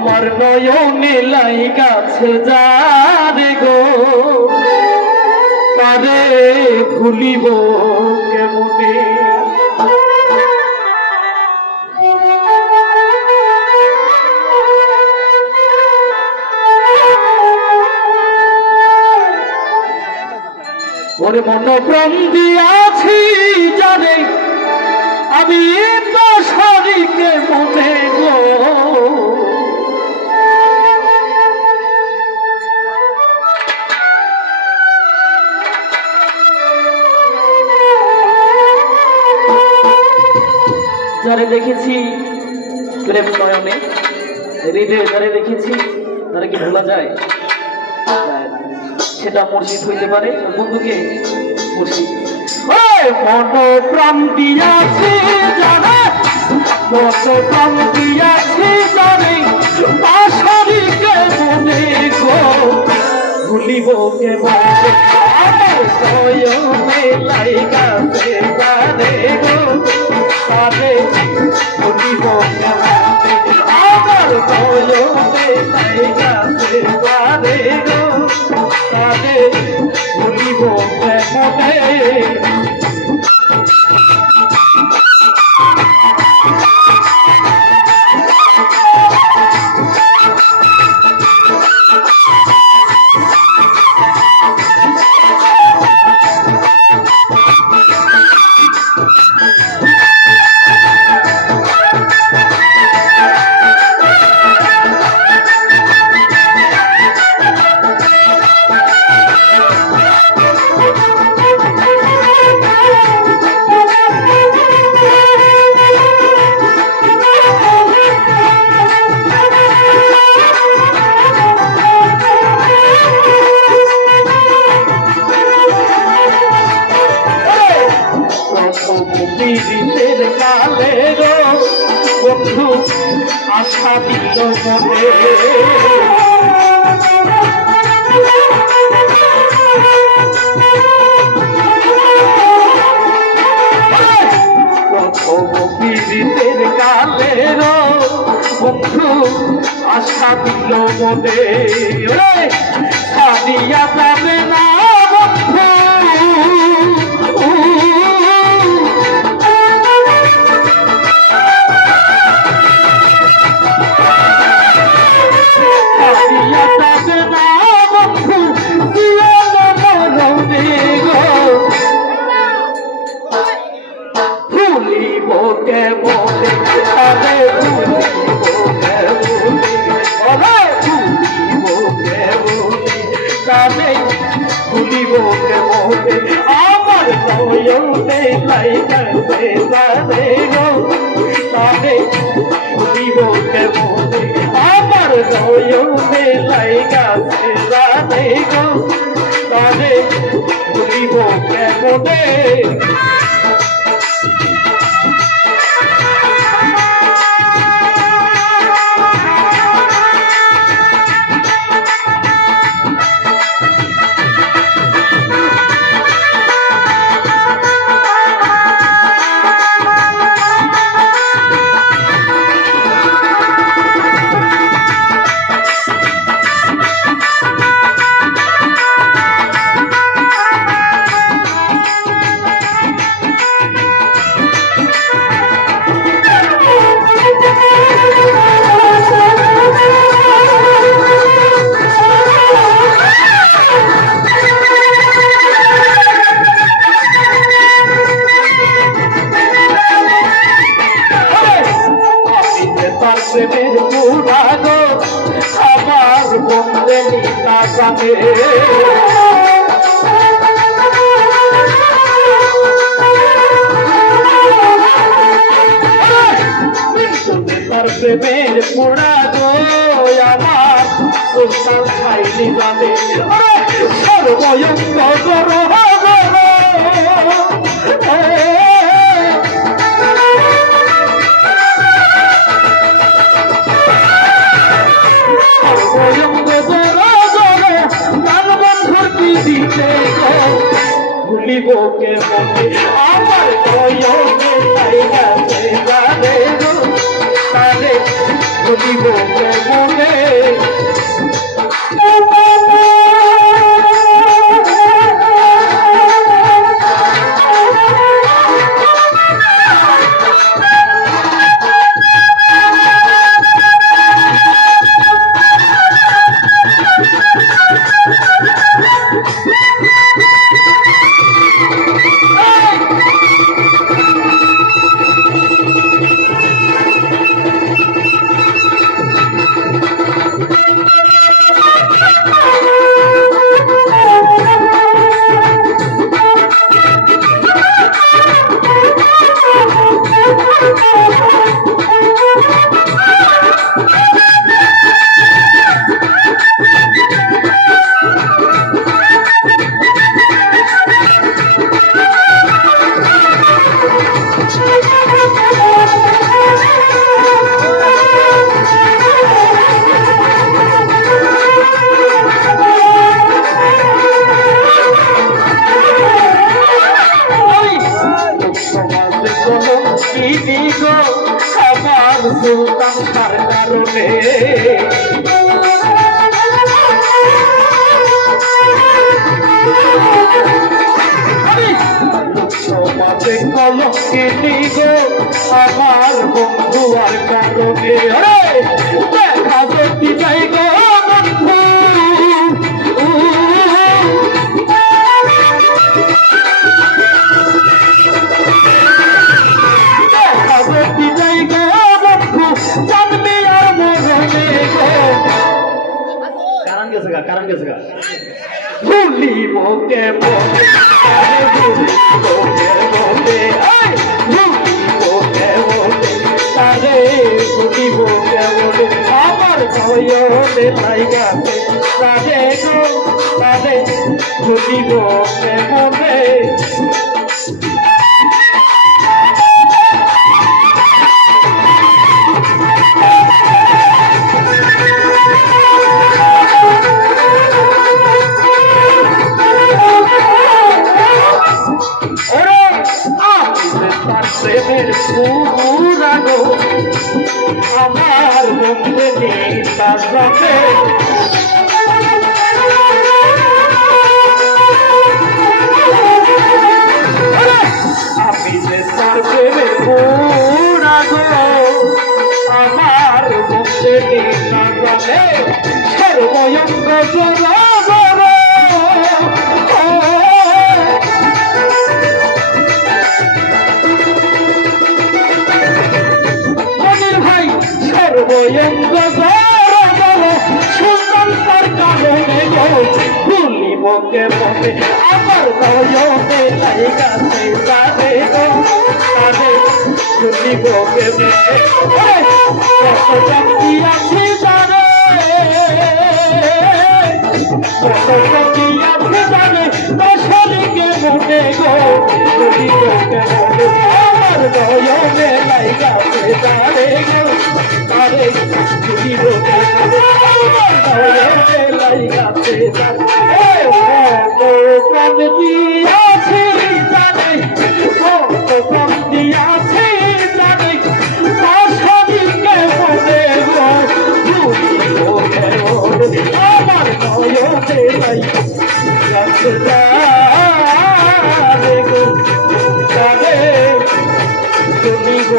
আমার নয়নে লাইগাছে যারে গো তারে ভুলিব কেমনে। ওরে মন প্রাণ দিয়াছি জানে আমি তো শরীকে মনে গো যারে দেখেছি প্রেম নয়নে হৃদয়ে যারে দেখেছি তারা কি ভোলা যায়? সেটা মুর্শিদ হইতে পারে বন্ধুকে মুর্শিদ। মন প্রাণ দিয়াছি জানে মন প্রাণ দিয়াছি জানে বাসরিকে মনে গো ভুলিব কেমনে। নয়নে লাইগাছে যারে গো তারে ভুলিব কেমনে। আমার নয়নে লাইগাছে যারে গো তারে ভুলিব কেমনে। পীড়িতের কালে গো বন্ধু আশা দিল মনে। প্রথম পীড়িতের কালে গো বন্ধু আশা দিল মনে। ছাড়িয়া যাবে না বন্ধু আমার নয়নে লাইগাছে যারে গো তারে ভুলিব কেমনে। আমার নয়নে লাইগাছে যারে গো তারে ভুলিব কেমনে। প্রেমের পুরানো আমার বন্ধে নিতা জানে। তার প্রেমের পুরানো আমার সুলতান খাইনি জানে। সর্বয়ঙ্গ ভুলিব কেমনে। আমার নয়নে লাইগাছে যারে গো তারে ভুলিব কেমনে। কলঙ্কিনী গো আমার সুলতান তার কারণে সমাজে কলঙ্কিনী গো আমার বন্ধু আর কারণে দেখা যদি যাই গো বন্ধু দেখা যদি যাই গো বন্ধু জানবি আর মরণে গো কারণ গেছে গা ভুলিব কেমন আমার ভয়তে লাইগাছে তারে গো তারে ভুলিব কেমনে প্রেমের পুরানো আমার মধ্যে নেই তার সাথে আমি যে তার প্রেমের পুরানো আমার মধ্যে নেই তার সাথে সর্বয়ঙ্গ সুন্দর তার কারণে ভুলিব কেমনে আমার ভয়তে লাইগাছে তারে গো তারে ভুলিব কেমনে কত শক্তি আছে জানে কত শক্তি আছে জানে দশরিকে মনে গো ভুলিব কেমনে আমার ভয়তে লাইগাছে তারে গো তারে ভুলিব কেমনে লাইগাছে তারে দিয়াছে জানে কত শান্তি আছে জানে দশরিকে মনে গো ভুলিব কেমনে আমার ভয়তে লাইগাছে তারে গো তারে ভুলিব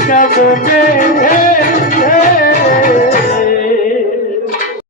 কেমনে